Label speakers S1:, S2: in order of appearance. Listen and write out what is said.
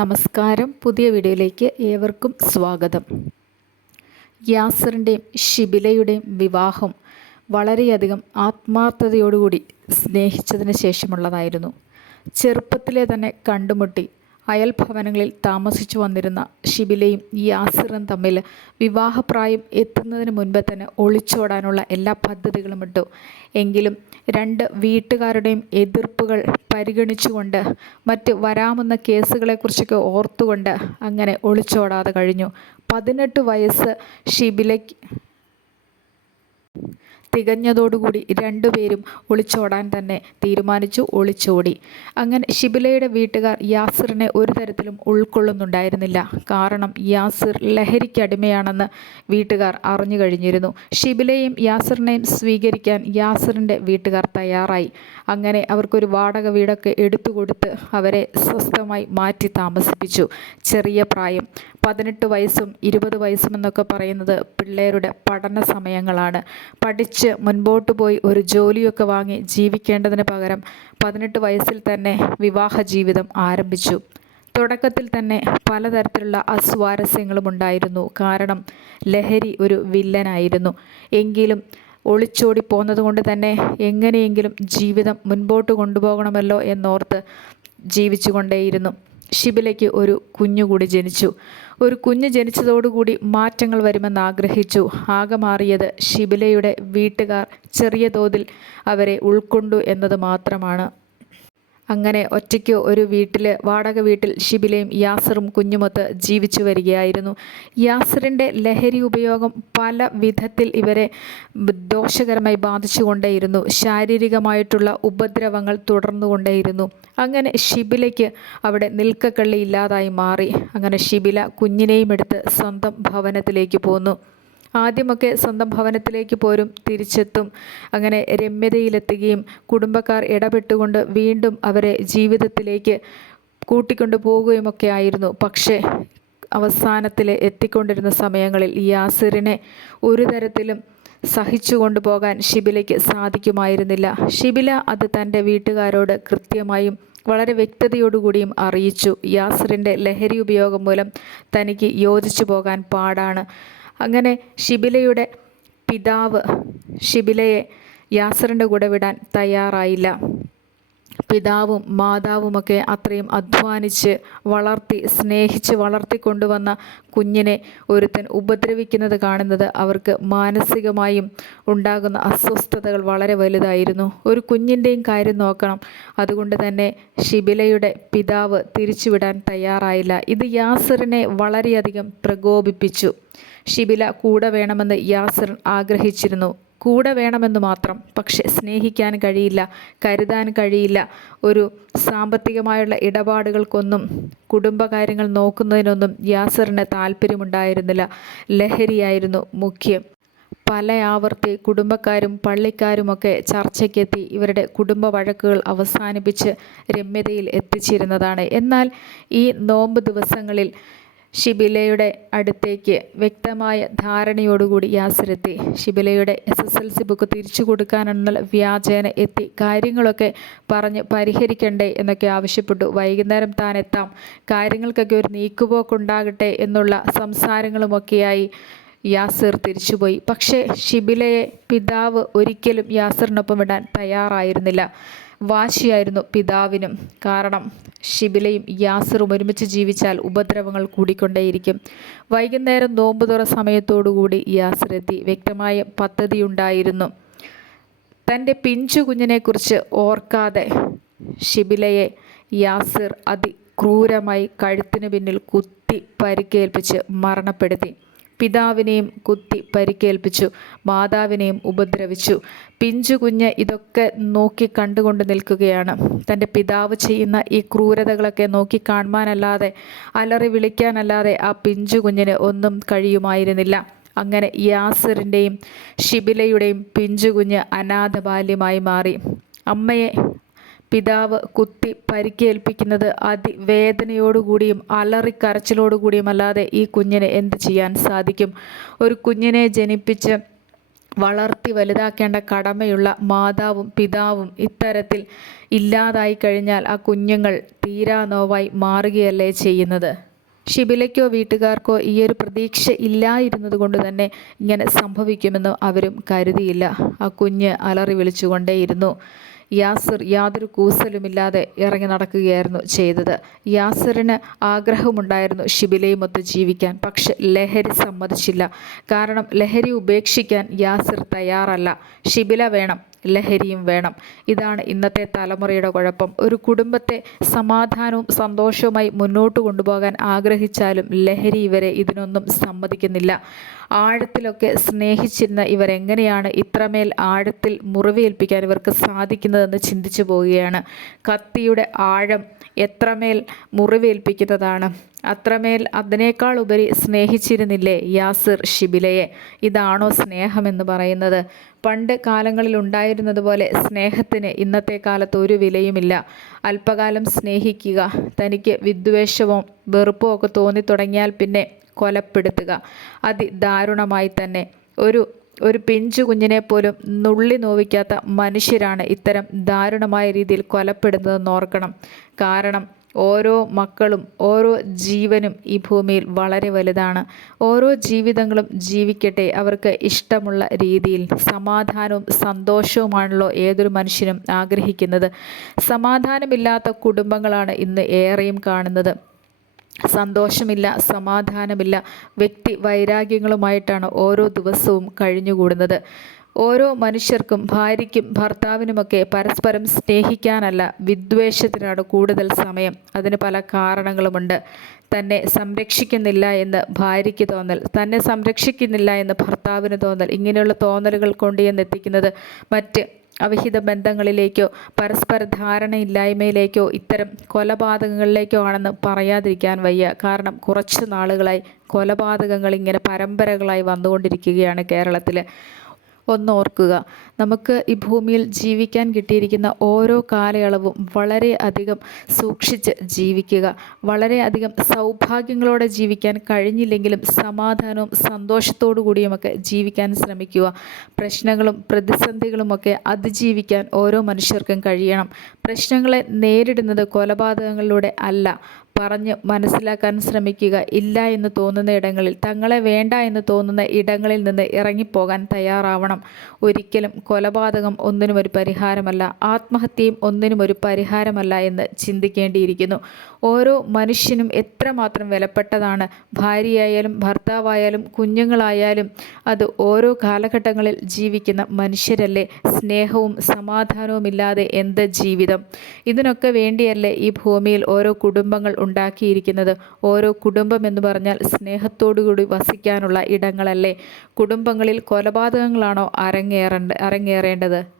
S1: നമസ്കാരം. പുതിയ വീഡിയോയിലേക്ക് ഏവർക്കും സ്വാഗതം. യാസറിന്റെയും ഷിബിലയുടെയും വിവാഹം വളരെയധികം ആത്മാർത്ഥതയോടുകൂടി സ്നേഹിച്ചതിന് ശേഷമുള്ളതായിരുന്നു. ചെറുപ്പത്തിലെ തന്നെ കണ്ടുമുട്ടി അയൽഭവനങ്ങളിൽ താമസിച്ചു വന്നിരുന്ന ഷിബിലയും യാസിറും തമ്മിൽ വിവാഹപ്രായം എത്തുന്നതിന് മുൻപ് തന്നെ ഒളിച്ചോടാനുള്ള എല്ലാ പദ്ധതികളും ഇട്ടു. എങ്കിലും രണ്ട് വീട്ടുകാരുടെയും എതിർപ്പുകൾ പരിഗണിച്ചുകൊണ്ട് മറ്റ് വരാമെന്ന കേസുകളെക്കുറിച്ചൊക്കെ ഓർത്തുകൊണ്ട് അങ്ങനെ ഒളിച്ചോടാതെ കഴിഞ്ഞു. പതിനെട്ട് വയസ്സ് ഷിബിലയ്ക്ക് തികഞ്ഞതോടുകൂടി രണ്ടുപേരും ഒളിച്ചോടാൻ തന്നെ തീരുമാനിച്ചു ഒളിച്ചോടി. അങ്ങനെ ഷിബിലയുടെ വീട്ടുകാർ യാസിറിനെ ഒരു തരത്തിലും ഉൾക്കൊള്ളുന്നുണ്ടായിരുന്നില്ല. കാരണം യാസിർ ലഹരിക്കടിമയാണെന്ന് വീട്ടുകാർ അറിഞ്ഞു കഴിഞ്ഞിരുന്നു. ഷിബിലയും യാസിറിനെയും സ്വീകരിക്കാൻ യാസിറിന്റെ വീട്ടുകാർ തയ്യാറായി. അങ്ങനെ അവർക്കൊരു വാടക വീടൊക്കെ എടുത്തു കൊടുത്ത് അവരെ സ്വസ്ഥമായി മാറ്റി താമസിപ്പിച്ചു. ചെറിയ പ്രായം. പതിനെട്ട് വയസ്സും ഇരുപത് വയസ്സും എന്നൊക്കെ പറയുന്നത് പിള്ളേരുടെ പഠന സമയങ്ങളാണ്. പഠിച്ച് മുൻപോട്ട് പോയി ഒരു ജോലിയൊക്കെ വാങ്ങി ജീവിക്കേണ്ടതിന് പകരം പതിനെട്ട് വയസ്സിൽ തന്നെ വിവാഹ ജീവിതം ആരംഭിച്ചു. തുടക്കത്തിൽ തന്നെ പലതരത്തിലുള്ള അസ്വാരസ്യങ്ങളും ഉണ്ടായിരുന്നു. കാരണം ലഹരി ഒരു വില്ലനായിരുന്നു. എങ്കിലും ഒളിച്ചോടി പോന്നതുകൊണ്ട് തന്നെ എങ്ങനെയെങ്കിലും ജീവിതം മുൻപോട്ട് കൊണ്ടുപോകണമല്ലോ എന്നോർത്ത് ജീവിച്ചുകൊണ്ടേയിരുന്നു. ഷിബിലയ്ക്ക് ഒരു കുഞ്ഞുകൂടി ജനിച്ചു. ഒരു കുഞ്ഞ് ജനിച്ചതോടുകൂടി മാറ്റങ്ങൾ വരുമെന്ന് ആഗ്രഹിച്ചു. ആകെ മാറിയത് ഷിബിലയുടെ വീട്ടുകാർ. ചെറിയ തോതിൽ അവരെ ഉൾക്കൊണ്ടു എന്നത് മാത്രമാണ്. അങ്ങനെ ഒറ്റയ്ക്ക് ഒരു വീട്ടിൽ വാടക വീട്ടിൽ ഷിബിലയും യാസറും കുഞ്ഞുമൊത്ത് ജീവിച്ചു വരികയായിരുന്നു. യാസറിന്റെ ലഹരി ഉപയോഗം പല വിധത്തിൽ ഇവരെ ദോഷകരമായി ബാധിച്ചുകൊണ്ടേയിരുന്നു. ശാരീരികമായിട്ടുള്ള ഉപദ്രവങ്ങൾ തുടർന്നുകൊണ്ടേയിരുന്നു. അങ്ങനെ ഷിബിലയ്ക്ക് അവിടെ നിൽക്കക്കള്ളി ഇല്ലാതായി മാറി. അങ്ങനെ ഷിബില കുഞ്ഞിനെയും എടുത്ത് സ്വന്തം ഭവനത്തിലേക്ക് പോന്നു. ആദ്യമൊക്കെ സ്വന്തം ഭവനത്തിലേക്ക് പോരും തിരിച്ചെത്തും. അങ്ങനെ രമ്യതയിലെത്തുകയും കുടുംബക്കാർ ഇടപെട്ടുകൊണ്ട് വീണ്ടും അവരെ ജീവിതത്തിലേക്ക് കൂട്ടിക്കൊണ്ടു പോവുകയുമൊക്കെ ആയിരുന്നു. പക്ഷേ അവസാനത്തിൽ എത്തിക്കൊണ്ടിരുന്ന സമയങ്ങളിൽ യാസിറിനെ ഒരു തരത്തിലും സഹിച്ചു കൊണ്ടുപോകാൻ ഷിബിലയ്ക്ക് സാധിക്കുമായിരുന്നില്ല. ഷിബില അത് തന്റെ വീട്ടുകാരോട് കൃത്യമായും വളരെ വ്യക്തതയോടുകൂടിയും അറിയിച്ചു. യാസിറിന്റെ ലഹരി ഉപയോഗം മൂലം തനിക്ക് യോജിച്ചു പോകാൻ പാടാണ്. അങ്ങനെ ഷിബിലയുടെ പിതാവ് ഷിബിലയെ യാസറിന്റെ കൂടെ വിടാൻ തയ്യാറായില്ല. പിതാവും മാതാവുമൊക്കെ അത്രയും അധ്വാനിച്ച് വളർത്തി സ്നേഹിച്ച് വളർത്തി കൊണ്ടുവന്ന കുഞ്ഞിനെ ഒരുത്തൻ ഉപദ്രവിക്കുന്നത് കാണുന്നത് അവർക്ക് മാനസികമായും ഉണ്ടാകുന്ന അസ്വസ്ഥതകൾ വളരെ വലുതായിരുന്നു. ഒരു കുഞ്ഞിന്റെയും കാര്യം നോക്കണം. അതുകൊണ്ട് തന്നെ ഷിബിലയുടെ പിതാവ് തിരിച്ചുവിടാൻ തയ്യാറായില്ല. ഇത് യാസിറിനെ വളരെയധികം പ്രകോപിപ്പിച്ചു. ഷിബില കൂടെ വേണമെന്ന് യാസിർ ആഗ്രഹിച്ചിരുന്നു. കൂടെ വേണമെന്ന് മാത്രം. പക്ഷെ സ്നേഹിക്കാൻ കഴിയില്ല കരുതാൻ കഴിയില്ല. ഒരു സാമ്പത്തികമായുള്ള ഇടപാടുകൾക്കൊന്നും കുടുംബകാര്യങ്ങൾ നോക്കുന്നതിനൊന്നും യാസറിന് താല്പര്യമുണ്ടായിരുന്നില്ല. ലഹരിയായിരുന്നു മുഖ്യം. പല ആവർത്തി കുടുംബക്കാരും പള്ളിക്കാരുമൊക്കെ ചർച്ചയ്ക്കെത്തി ഇവരുടെ കുടുംബ വഴക്കുകൾ അവസാനിപ്പിച്ച് രമ്യതയിൽ എത്തിച്ചിരുന്നതാണ്. എന്നാൽ ഈ നോമ്പ് ദിവസങ്ങളിൽ ഷിബിലയുടെ അടുത്തേക്ക് വ്യക്തമായ ധാരണയോടുകൂടി യാസിരെത്തി. ഷിബിലയുടെ S S L C book തിരിച്ചു കൊടുക്കാനുള്ള വ്യാജേന എത്തി. കാര്യങ്ങളൊക്കെ പറഞ്ഞ് പരിഹരിക്കണ്ടേ എന്നൊക്കെ ആവശ്യപ്പെട്ടു. വൈകുന്നേരം താൻ എത്താം. കാര്യങ്ങൾക്കൊക്കെ ഒരു നീക്കുപോക്കുണ്ടാകട്ടെ എന്നുള്ള സംസാരങ്ങളുമൊക്കെയായി യാസിർ തിരിച്ചുപോയി. പക്ഷേ ഷിബിലയെ പിതാവ് ഒരിക്കലും യാസിറിനൊപ്പം ഇടാൻ തയ്യാറായിരുന്നില്ല. വാശിയായിരുന്നു പിതാവിനും. കാരണം ഷിബിലയും യാസിറും ഒരുമിച്ച് ജീവിച്ചാൽ ഉപദ്രവങ്ങൾ കൂടിക്കൊണ്ടേയിരിക്കും. വൈകുന്നേരം നോമ്പുതുറ സമയത്തോടുകൂടി യാസിർ എത്തി വ്യക്തമായ പദ്ധതിയുണ്ടായിരുന്നു. തന്റെ പിഞ്ചു കുഞ്ഞിനെക്കുറിച്ച് ഓർക്കാതെ ഷിബിലയെ യാസിർ അതിക്രൂരമായി കഴുത്തിന് പിന്നിൽ കുത്തി പരിക്കേൽപ്പിച്ച് മരണപ്പെടുത്തി. പിതാവിനെയും കുത്തി പരിക്കേൽപ്പിച്ചു മാതാവിനെയും ഉപദ്രവിച്ചു. പിഞ്ചു കുഞ്ഞ് ഇതൊക്കെ നോക്കി കണ്ടുകൊണ്ട് നിൽക്കുകയാണ്. തന്റെ പിതാവ് ചെയ്യുന്ന ഈ ക്രൂരതകളൊക്കെ നോക്കി കാണുവാനല്ലാതെ അലറി വിളിക്കാനല്ലാതെ ആ പിഞ്ചു കുഞ്ഞിന് ഒന്നും കഴിയുമായിരുന്നില്ല. അങ്ങനെ യാസിറിന്റെയും ഷിബിലയുടെയും പിഞ്ചു കുഞ്ഞ് അനാഥ ബാല്യമായി മാറി. അമ്മയെ പിതാവ് കുത്തി പരിക്കേൽപ്പിക്കുന്നത് അതിവേദനയോടുകൂടിയും അലറിക്കരച്ചിലോടുകൂടിയും അല്ലാതെ ഈ കുഞ്ഞിനെ എന്ത് ചെയ്യാൻ സാധിക്കും? ഒരു കുഞ്ഞിനെ ജനിപ്പിച്ച് വളർത്തി വലുതാക്കേണ്ട കടമയുള്ള മാതാവും പിതാവും ഇത്തരത്തിൽ ഇല്ലാതായി കഴിഞ്ഞാൽ ആ കുഞ്ഞുങ്ങൾ തീരാ നോവായി മാറുകയല്ലേ ചെയ്യുന്നത്? ഷിബിലയ്ക്കോ വീട്ടുകാർക്കോ ഈ ഒരു പ്രതീക്ഷ ഇല്ലായിരുന്നത് കൊണ്ട് തന്നെ ഇങ്ങനെ സംഭവിക്കുമെന്ന് അവരും കരുതിയില്ല. ആ കുഞ്ഞ് അലറി വിളിച്ചുകൊണ്ടേയിരുന്നു. യാസിർ യാതൊരു കൂസലുമില്ലാതെ ഇറങ്ങി നടക്കുകയായിരുന്നു ചെയ്തത്. യാസിറിന് ആഗ്രഹമുണ്ടായിരുന്നു ഷിബിലയുമൊത്ത് ജീവിക്കാൻ. പക്ഷെ ലഹരി സമ്മതിച്ചില്ല. കാരണം ലഹരി ഉപേക്ഷിക്കാൻ യാസിർ തയ്യാറല്ല. ഷിബില വേണം ലഹരിയും വേണം. ഇതാണ് ഇന്നത്തെ തലമുറയുടെ കുഴപ്പം. ഒരു കുടുംബത്തെ സമാധാനവും സന്തോഷവുമായി മുന്നോട്ട് കൊണ്ടുപോകാൻ ആഗ്രഹിച്ചാലും ലഹരി ഇവരെ ഇതിനൊന്നും സമ്മതിക്കുന്നില്ല. ആഴത്തിലൊക്കെ സ്നേഹിച്ചിരുന്ന ഇവർ എങ്ങനെയാണ് ഇത്രമേൽ ആഴത്തിൽ മുറിവേൽപ്പിക്കാൻ ഇവർക്ക് സാധിക്കുന്നതെന്ന് ചിന്തിച്ചു പോവുകയാണ്. കത്തിയുടെ ആഴം എത്രമേൽ മുറിവേൽപ്പിക്കുന്നതാണ്. അത്രമേൽ അതിനേക്കാൾ ഉപരി സ്നേഹിച്ചിരുന്നില്ലേ യാസിർ ഷിബിലയെ ഇതാണോ സ്നേഹമെന്ന് പറയുന്നത്. പണ്ട് കാലങ്ങളിൽ ഉണ്ടായിരുന്നത് പോലെ സ്നേഹത്തിന് ഇന്നത്തെ കാലത്ത് ഒരു വിലയുമില്ല. അല്പകാലം സ്നേഹിക്കുക തനിക്ക് വിദ്വേഷവും വെറുപ്പും ഒക്കെ തോന്നി തുടങ്ങിയാൽ പിന്നെ കൊലപ്പെടുത്തുക. അതിദാരുണമായി തന്നെ. ഒരു ഒരു പിഞ്ചു കുഞ്ഞിനെ പോലും നുള്ളി നോവിക്കാത്ത മനുഷ്യരാണ് ഇത്തരം ദാരുണമായ രീതിയിൽ കൊലപ്പെടുന്നതെന്ന് ഓർക്കണം. കാരണം ഓരോ മക്കളും ഓരോ ജീവനും ഈ ഭൂമിയിൽ വളരെ വലുതാണ്. ഓരോ ജീവിതങ്ങളും ജീവിക്കട്ടെ അവർക്ക് ഇഷ്ടമുള്ള രീതിയിൽ സമാധാനവും സന്തോഷവുമാണല്ലോ ഏതൊരു മനുഷ്യനും ആഗ്രഹിക്കുന്നത്. സമാധാനമില്ലാത്ത കുടുംബങ്ങളാണ് ഇന്ന് ഏറെയും കാണുന്നത്. സന്തോഷമില്ല സമാധാനമില്ല. വ്യക്തി വൈരാഗ്യങ്ങളുമായിട്ടാണ് ഓരോ ദിവസവും കഴിഞ്ഞുകൂടുന്നത്. ഓരോ മനുഷ്യർക്കും ഭാര്യയ്ക്കും ഭർത്താവിനുമൊക്കെ പരസ്പരം സ്നേഹിക്കാനല്ല വിദ്വേഷത്തിനാണ് കൂടുതൽ സമയം. അതിന് പല കാരണങ്ങളുമുണ്ട്. തന്നെ സംരക്ഷിക്കുന്നില്ല എന്ന് ഭാര്യയ്ക്ക് തോന്നൽ തന്നെ സംരക്ഷിക്കുന്നില്ല എന്ന് ഭർത്താവിന് തോന്നൽ ഇങ്ങനെയുള്ള തോന്നലുകൾ കൊണ്ട് കൊണ്ടുചെന്നെത്തിക്കുന്നത് മറ്റ് അവിഹിത ബന്ധങ്ങളിലേക്കോ പരസ്പര ധാരണയില്ലായ്മയിലേക്കോ ഇത്തരം കൊലപാതകങ്ങളിലേക്കോ ആണെന്ന് പറയാതിരിക്കാൻ വയ്യ. കാരണം കുറച്ച് നാളുകളായി കൊലപാതകങ്ങൾ ഇങ്ങനെ പരമ്പരകളായി വന്നുകൊണ്ടിരിക്കുകയാണ് കേരളത്തിൽ ഒന്നോർക്കുക നമുക്ക് ഈ ഭൂമിയിൽ ജീവിക്കാൻ കിട്ടിയിരിക്കുന്ന ഓരോ കാലയളവും വളരെയധികം സൂക്ഷിച്ച് ജീവിക്കുക. വളരെയധികം സൗഭാഗ്യങ്ങളോടെ ജീവിക്കാൻ കഴിഞ്ഞില്ലെങ്കിലും സമാധാനവും സന്തോഷത്തോടു കൂടിയുമൊക്കെ ജീവിക്കാൻ ശ്രമിക്കുക. പ്രശ്നങ്ങളും പ്രതിസന്ധികളുമൊക്കെ അതിജീവിക്കാൻ ഓരോ മനുഷ്യർക്കും കഴിയണം. പ്രശ്നങ്ങളെ നേരിടുന്നത് കൊലപാതകങ്ങളിലൂടെ അല്ല. പറഞ്ഞ് മനസ്സിലാക്കാൻ ശ്രമിക്കുക. ഇല്ല എന്ന് തോന്നുന്ന ഇടങ്ങളിൽ തങ്ങളെ വേണ്ട എന്ന് തോന്നുന്ന ഇടങ്ങളിൽ നിന്ന് ഇറങ്ങിപ്പോകാൻ തയ്യാറാവണം. ഒരിക്കലും കൊലപാതകം ഒന്നിനും ഒരു പരിഹാരമല്ല ആത്മഹത്യയും ഒന്നിനും ഒരു പരിഹാരമല്ല എന്ന് ചിന്തിക്കേണ്ടിയിരിക്കുന്നു. ഓരോ മനുഷ്യനും എത്രമാത്രം വിലപ്പെട്ടതാണ്. ഭാര്യയായാലും ഭർത്താവായാലും കുഞ്ഞുങ്ങളായാലും അത് ഓരോ കാലഘട്ടങ്ങളിൽ ജീവിക്കുന്ന മനുഷ്യരല്ലേ? സ്നേഹവും സമാധാനവും ഇല്ലാതെ എന്ത് ജീവിതം? ഇതിനൊക്കെ വേണ്ടിയല്ലേ ഈ ഭൂമിയിൽ ഓരോ കുടുംബങ്ങൾ ഉണ്ടാക്കിയിരിക്കുന്നത്? ഓരോ കുടുംബം എന്ന് പറഞ്ഞാൽ സ്നേഹത്തോടുകൂടി വസിക്കാനുള്ള ഇടങ്ങളല്ലേ? കുടുംബങ്ങളിൽ കൊലപാതകങ്ങളാണോ അരങ്ങേറേണ്ട അരങ്ങേറേണ്ടത്.